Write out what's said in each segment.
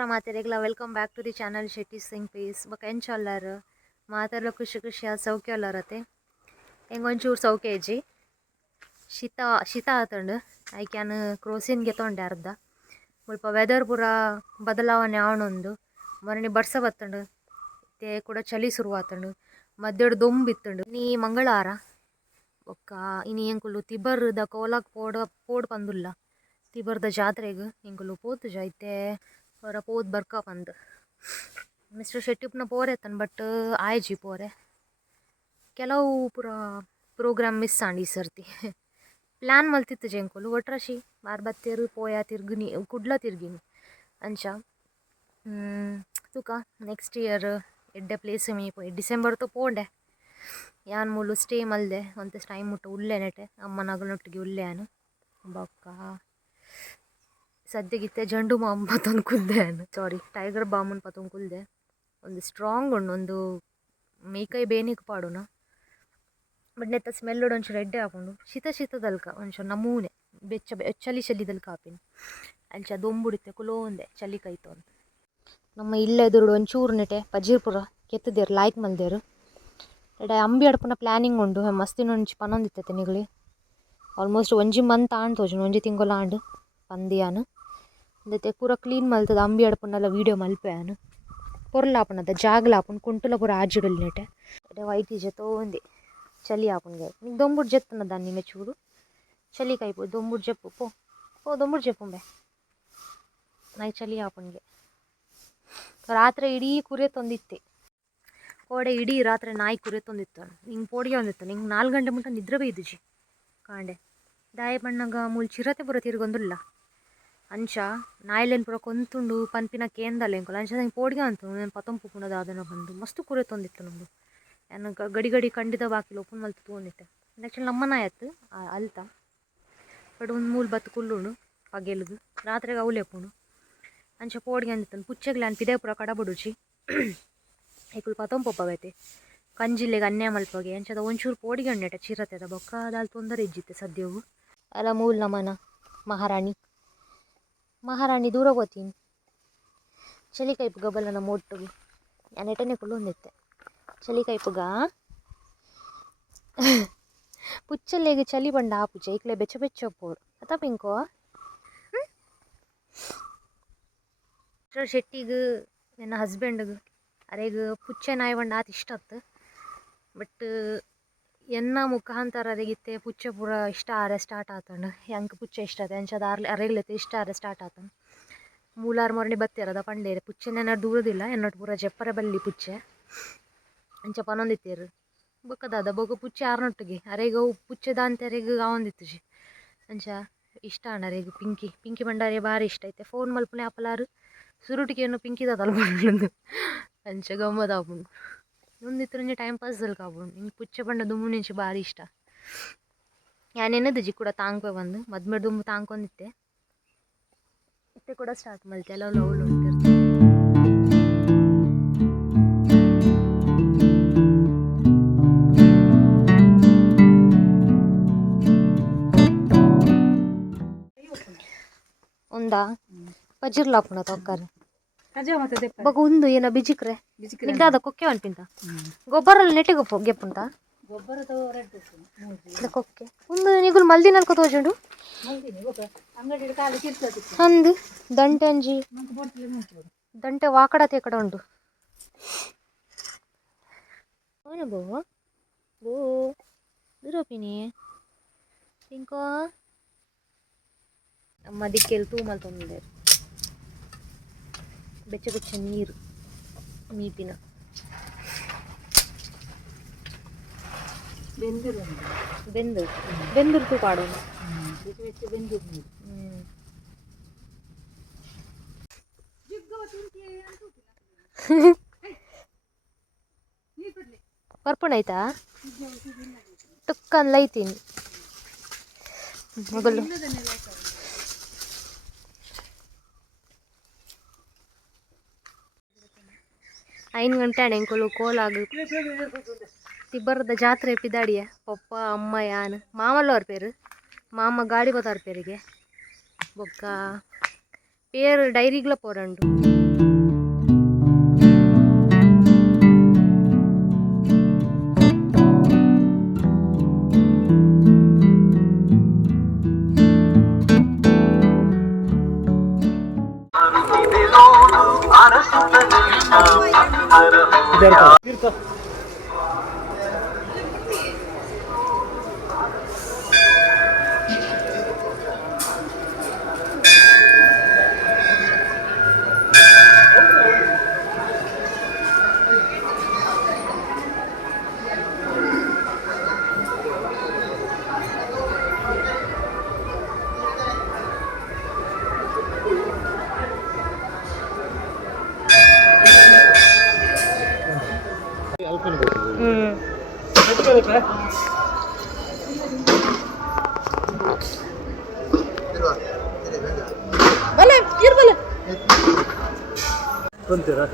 ನಮಸ್ಕಾರ ಮಾತೆರೆಗ್ಲ welcome back to the channel Shetty thinkpiece ಬೊಕ ಎಂಚಲ್ಲಾರ್ ಮಾತೆರ್ಲ ಖುಷಿ ಖುಷಿ ಸೌಖ್ಯ ಅಲ್ಲಾರತೆ ಎಂಗೊಂಚೂರು ಸೌಖ್ಯ ಇಜ್ಜಿ ಶೀತ ಆತಂಡು ಐಕ್ಯಾನ್ ಕ್ರೋಸಿನ್ಗೆ ತೊಂಡೆ ಅರ್ಧ ಮುಲ್ಪ ವೆದರ್ ಪೂರ ಬದಲಾವಣೆ ಆವಣೊಂದು ಮೊನ್ನೆ ಬರ್ಸ ಬತ್ತಂಡು ಇತ್ತೆ ಕೂಡ ಚಳಿ ಶುರು ಆತಂಡು ಮಧ್ಯಡ್ ದೊಂಬಿತ್ತಂಡು ನೀ ಮಂಗಳವಾರ ಬೊಕ್ಕ ಇನಿ ಎಂಕುಲು ತಿಬರ್ದ ಕೋಲಾಗ್ ಪೋಡ್ ಪಂದುಲ್ಲ ತಿಬರ್ದ ಜಾತ್ರೆಗ್ ಎಂಕುಲು ಪೋತುಜ ಐತೆ ಹೊರ ಪೋದ್ ಬರ್ಕ ಪಂದ್ ಮಿಸ್ಟರ್ ಶೆಟ್ಟಿಪ್ನ ಪೋರೆತ್ತನ್ ಬಟ್ ಆಯ್ಜಿ ಪೋರೆ ಕೆಲವು ಪೂರ ಪ್ರೋಗ್ರಾಮ್ ಮಿಸ್ ಆಂಡ್ ಈ ಸರ್ತಿ ಪ್ಲ್ಯಾನ್ ಮಲ್ತಿತ್ತು ಜೆಂಕುಲು ಒಟ್ರಾಶಿ ಬಾರ್ ಬತ್ತೇರು ಪೋಯ ತಿರ್ಗಿನಿ ಕುಡ್ಲ ತಿರ್ಗಿನಿ ಅಂಚ ತುಕ ನೆಕ್ಸ್ಟ್ ಇಯರ್ ಎಡ್ಡೆ ಪ್ಲೇಸ್ ಮೀ ಪೋಯ್ ಡಿಸೆಂಬರ್ ತೊ ಪೋಂಡೆ ಯಾನ್ ಮೂಲು ಸ್ಟೇ ಮಲ್ದೆ ಒಂತೆ ಟೈಮ್ ಮುಟ್ಟ ಉಲ್ಲೆ ನೆಟೆ ಅಮ್ಮನಗಳೊಟ್ಟಿಗೆ ಉಲ್ಲೆ ಆನು ಬೊಕ್ಕ ಸದ್ಯಗಿತ್ತೆ ಜಂಡು ಮಾಮ್ ಪತೊಂದು ಕುಲ್ದೆ ಸಾರಿ ಟೈಗರ್ ಬಾಮನ್ ಪತೊಂದು ಕುಲ್ದೆ ಒಂದು ಸ್ಟ್ರಾಂಗ್ ಉಂಡು ಒಂದು ಮೇಕೈ ಬೇನಿಗೆ ಪಾಡುನ ಬಟ್ ನೆತ್ತ ಸ್ಮೆಲ್ ಒಂಚೂರು ಎಡ್ಡೆ ಹಾಕೊಂಡು ಶೀತದಲ್ಕ ಒಂಚೂರು ನಮೂನೆ ಚಳಿದಲ್ಕ ಹಾಪಿನಿ ಅಂಚ ದೊಂಬುಡಿತ್ತೆ ಕುಲೋಂದೆ ಚಳಿ ಕೈತು ಅಂತ ನಮ್ಮ ಇಲ್ಲೇ ಎದುರು ಒಂಚೂರು ನೆಟೆ ಪಜೀರ್ಪುರ ಕೆತ್ತದೇರು ಲಾಯ್ಕ್ ಮಲ್ದೇರು ಎಡೆ ಅಂಬಿ ಅಡ್ಪುನ ಪ್ಲ್ಯಾನಿಂಗ್ ಉಂಡು ಮಸ್ತಿನ ಒಂಚು ಪನೊಂದಿತ್ತೆ ನಿಗಲಿ ಆಲ್ಮೋಸ್ಟ್ ಒಂಜಿ ಮಂತ್ ಆಂಡ್ ತೋಜುನು ಒಂಜಿ ತಿಂಗಳು ಆಂಡ್ ಪಂದಿಯಾನು ಅಂದೈತೆ ಪೂರ ಕ್ಲೀನ್ ಮಲ್ತದ ಅಂಬಿ ಅಡ್ಪುನೆಲ್ಲ ವೀಡಿಯೋ ಮಲ್ಪೆಯಾನು ಪೊರ್ಲಾಪುನದ ಜಾಗ್ಲ ಆಪುನ್ ಕುಂಟುಲ ಪೂರ ಆಜಿಡಲ್ ನೆಟೆ ಎಡೆ ವೈಟ್ ಈಜೆ ತೋಂದಿ ಚಳಿ ಆಪುನ್ಗೆ ನಿಂಗೆ ದೊಂಬುಡು ಜೆತ್ತನದ ನಿಮ್ಮೆ ಚೂರು ಚಳಿ ಕೈಪು ದೊಂಬುಡು ಜೆಪ್ಪು ಪೋ ದೊಂಬುಡು ಜೆಪ್ಪುಂಬೆ ನಾಯಿ ಚಳಿ ಆಪುನ್ಗೆ ರಾತ್ರಿ ಇಡೀ ಕುರೆ ತೊಂದಿತ್ತೆ ಕೋಡೆ ಇಡೀ ರಾತ್ರಿ ನಾಯಿ ಕುರೆ ತೊಂದಿತ್ತು ನಿಂಗೆ ಪೋಡಿಗೆ ಒಂದಿತ್ತು ನಿಂಗೆ 4 ಗಂಟೆ ಮುಟ್ಟ ನಿದ್ರೆ ಬೈದುಜಿ ಕಾಂಡೆ ದಾಯ ಬಣ್ಣಗ ಮೂಲ್ ಚಿರತೆ ಪೂರ ತಿರ್ಗೊಂದುಲ್ಲ ಅಂಚ ನಾಯಿಲೇನು ಪೂರ ಕೊಂತುಂಡು ಪನ್ಪಿನ ಕೇಂದಲ್ಲ ಎಂಕುಲು ಅಂಚ ನಂಗೆ ಪೋಡಿಗೆ ಅಂತು ನಾನು ಪತೊಂಪು ಪುನದ ಅದನ್ನು ಬಂದು ಮಸ್ತು ಕುರೆ ತೊಂದಿತ್ತು ನಮ್ಮದು ನಾನು ಗಡಿ ಖಂಡಿತ ಬಾಕಿಲು ಒಪ್ಪನ್ ಮಲ್ತು ತೊಗೊಂಡಿತ್ತೆ ಆ್ಯಕ್ಚುಲಿ ನಮ್ಮ ನಾಯಿ ಆಯ್ತು ಅಲ್ತ ಬಟ್ ಒಂದು ಮೂಲು ಬತ್ತು ಕುಲ್ಲುಂಡು ಪಗೆಲ್ಗು ರಾತ್ರಿಗೆ ಅವಲೆಪ್ಪುಂಡು ಅಂಚ ಪೋಡಿಗೆ ಅಂದಿತ್ತು ಪುಚ್ಚೆಗ್ಲಿ ನಾನು ಪಿದೆ ಪೂರ ಕಡಬುಡುಚಿ ಏಕುಲು ಪತೊಂಪೊಪ್ಪವೈತೆ ಕಂಜಿಲ್ಲೆಗೆ ಅನ್ಯ ಮಲ್ಪಗೆ ಅಂಚದ ಒಂಚೂರು ಪೋಡಿಗೆ ಉಂಡೆಟ ಚಿರತೆದ ಬೊಕ್ಕ ಅದಾಲ್ ತೊಂದರೆ ಇಜ್ಜಿತ್ತೆ ಸದ್ಯವು ಅಲ್ಲ ಮೂಲ ನಮನ ಮಹಾರಾಣಿ ದೂರ ಹೋತೀನಿ ಚಳಿ ಕೈಪು ಗಬಲ ನಮ್ಮ ಒಟ್ಟಿಗೆ ನಾನು ಎಟನೆ ಕುಲ್ಲೊಂದಿತ್ತೆ ಚಳಿ ಕೈಪುಗ ಪುಚ್ಚಲ್ಲೆಗೆ ಚಳಿ ಬಂಡ ಆಪುಜ ಈಕ್ಲೆ ಬೆಚ್ಚ ಪೋಡು ಅತ ಪಿಂಕೋ ಶೆಟ್ಟಿಗೆ ನನ್ನ ಹಸ್ಬೆಂಡ್ಗೆ ಅರೆಗೆ ಪುಚ್ಚೆ ನಾಯಿ ಬಂಡ ಆತ ಇಷ್ಟ ಆತು ಬಟ್ ಎನ್ನ ಮುಖಾಂತರ ಅರೆಗಿತ್ತೆ ಪುಚ್ಚೆ ಪೂರ ಇಷ್ಟ ಆರೆ ಸ್ಟಾರ್ಟ್ ಆತಂಡು ಹೆಂಗೆ ಪುಚ್ಚೆ ಇಷ್ಟ ಆತ ಅಂಚದ ಅರೆಗ್ಲೈತೆ ಇಷ್ಟ ಆರೆ ಸ್ಟಾರ್ಟ್ ಆತಂಡು ಮೂಲಾರು ಮೊರಣೆ ಬತ್ತೇರದ ಪಂಡೇರು ಪುಚ್ಚೆ ನೆನ ದೂರದಿಲ್ಲ ಎನ್ನೊಟ್ಟು ಪೂರ ಜಪ್ಪರೆ ಬಲ್ಲಿ ಪುಚ್ಚೆ ಅಂಚ ಪನೊಂದಿತ್ತೇರು ಬೊಕ್ಕದಾದ ಬೊಕ್ಕ ಪುಚ್ಚೆ ಆರ್ನೊಟ್ಟಿಗೆ ಅರೆಗ ಪುಚ್ಚೆ ದಾಂತೆ ಅರೆಗ ಆವೊಂದಿತ್ತು ಅಂಚ ಇಷ್ಟ ಅಣ್ಣ ಅರೆಗ ಪಿಂಕಿ ಬಂಡಾರೆ ಭಾರಿ ಇಷ್ಟ ಐತೆ ಫೋನ್ ಮಲ್ಪನೆ ಆಪಲಾರು ಸುರುಟಿಗೆಯನ್ನು ಪಿಂಕಿದ ತಲ್ಪಂಡು ಅಂಚ ಗಮ್ಮತ್ ಆಪುಂಡು ಒಂದಿತ್ತು ಟೈಮ್ ಪಾಸ್ ದಲ್ಕ ಆಪುಂಡು ಹಿಂಗೆ ಪುಚ್ಚೆ ಬಂಡ ದುಮ್ಮು ನಿಂಚೆ ಭಾರಿ ಇಷ್ಟ ಯಾನೆನ್ನದು ಕೂಡ ತಾಂಗ್ಪೆ ಬಂದು ಮದ್ಮೇಲೆ ದುಮ್ಮು ತಾಂಕೊಂಡಿತ್ತೆ ಇತ್ತೆ ಕೂಡ ಸ್ಟಾರ್ಟ್ ಮಲ್ತೆ ಎಲ್ಲ ಲವ್ಲು ಉಂಟಿರ್ತೆ ಒಂದಾ ಪಜಿರ್ಲಾಪುಣ ತೊಕ್ಕರ್ ಬಗ ಒಂದು ಏನ ಬಿಜಿಕ್ರೆ ನಿಗ್ದಾದ ಕೊಕ್ಕೆ ಅನ್ಪಿಂತ ಗೊಬ್ಬರಲ್ಲಿ ನೆಟ್ಟಿ ಗೆಪ್ಪುಂಟ ಕೊಕ್ಕೆ ಒಂದು ನಿಗುಲು ಮಲ್ದಿ ನಲ್ಕ ತೋಜುಂಡು ಅಂದು ದಂಟೆ ಅಂಜಿ ದಂಟೆ ವಾಕಡ ತೇಕಡ ಉಂಟು ಅವನ ಬೋ ದುರೋಪಿನಿ ಇಂಕೋ ನಮ್ಮ ದಿಕ್ಕೆಲ್ಲಿ ತೂಮಲ್ ತೊಂದರೆ ಬೆಚ್ಚ ನೀರು ಮೀಟಿನ ಬೆಂದೂರು ತೂಕ ಆಡೋಣ ಪರ್ಪುಣ ಆಯ್ತಾ ಟುಕ್ಕನ್ ಲೈತೀನಿ ಮೊದಲು 5 ಗಂಟೆ ಎಂಕುಲು ಕೋಲಾಗು ತಿಬ್ಬರದ ಜಾತ್ರೆ ಪಿದಾಡಿಯ ಪಪ್ಪ ಅಮ್ಮ ಯಾನ್ ಮಾಮಲ್ಲ ಅವ್ರ ಪೇರು ಮಾಮ ಗಾಡಿ ಬತ್ತಾರ ಪೇರಿಗೆ ಬೊಕ್ಕ ಪೇರು ಡೈರಿಗ್ಲ ಪೋರಂಡು ಬಂತೀರಾ?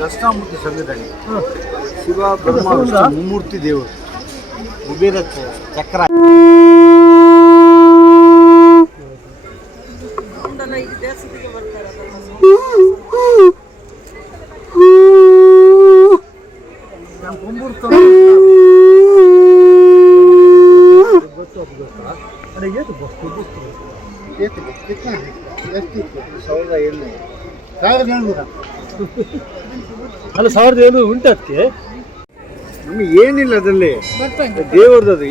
ದಕ್ಷಿಣಾಮೂರ್ತಿ ಸಂಘಟನೆ ಶಿವ ಬ್ರಹ್ಮ ವಿಷ್ಣು ಮುಮ್ಮೂರ್ತಿ ದೇವರು ಕುಬೇರ ಚಕ್ರ ಅಲ್ಲ 1700 ಉಂಟು ಅದಕ್ಕೆ ನಮಗೆ ಏನಿಲ್ಲ ಅದರಲ್ಲಿ ದೇವ್ರದ್ದು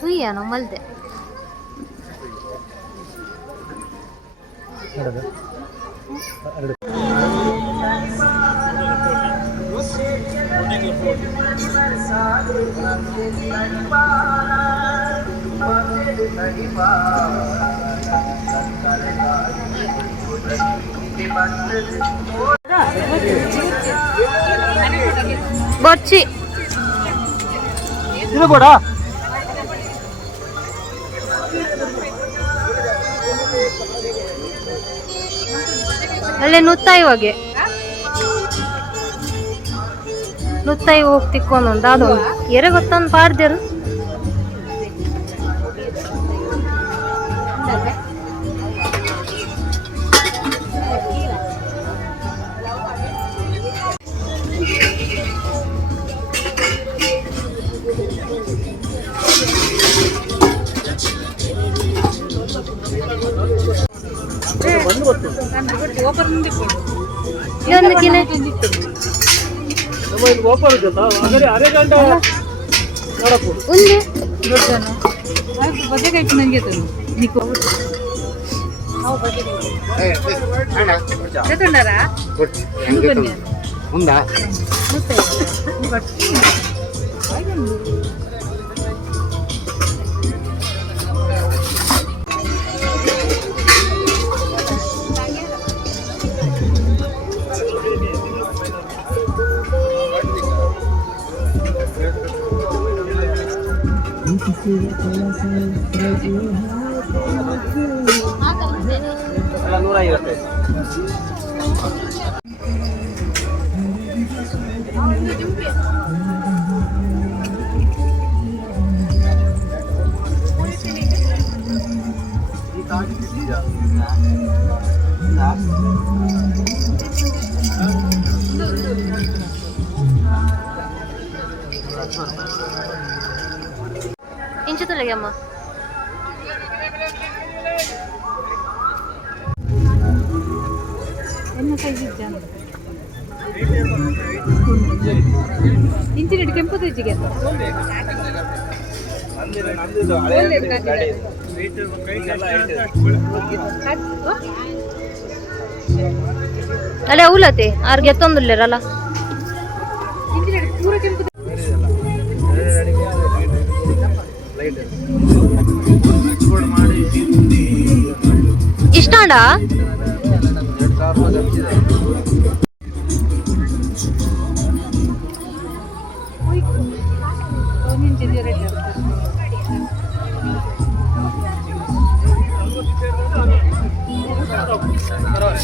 ಹುಯ್ಯನೋ ಮಲ್ದೆ ಬೊಚ್ಚಿ ಇದು ಕೂಡ ಅಲ್ಲೇ ನುತ್ತಾಯಿ ಹೋಗಿ ನುತ್ತಾಯಿ ಹೋಗಿ ತಿಕ್ಕೊಂದೊಂದು ಅದೊಂದು ಎರೆ ಗೊತ್ತೊಂದು ಪಾಡ್ದೇರು ಇದೊಂದು ಕಿನೆ ನಮ್ಮ ಇದು ಓಪನ್ ಇರುತ್ತಾ ಹಾಗಾದ್ರೆ ಅರೆ ಗಂಟೆ ನೋಡಪ್ಪು ఉంది ಬದನೆಕಾಯಿ ನಂಗೆ ತಗೊಂಡಾರಾ ఉందా ಇಂಚು ತೊಲೆಗೆ ಅಮ್ಮ ಎನ್ನ ಸೈಜ್ ಇದ್ದಾನೆ ಇಂಚಿನ ಕೆಂಪು ಸೈಜಿಗೆ ಅಲ್ಲೇ ಅವಲತೆ ಆರ್ಗೆ ಎತ್ತೊಂದಿಲ್ಲರಲ್ಲ ಪೂರ ಕೆಂಪು ಇಷ್ಟಾಂಡ ಬರೋರೆ